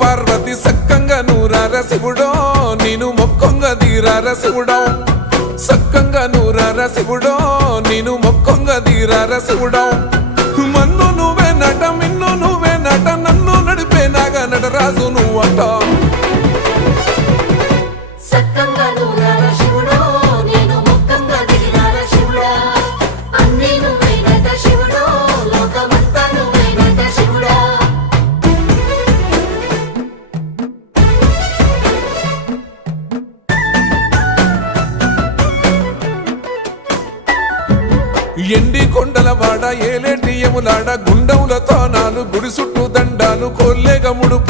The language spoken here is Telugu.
పార్వతి సక్కంగా నూరార శివుడో నేను మొక్కంగా తీరార శివుడో సక్కంగా నూరార శివుడో నేను మొక్కంగా తీరార శివుడో మన్ను నువ్వే నట మిన్ను నువ్వే నట నన్ను నడిపే నాగా నటరాజు నువ్వంట ఎండి కొండల వాడ ఏలేటి యములాడ గుండముల తానాలు గుడి చుట్టూ దండాలు కోల్లేగ ముడుపులు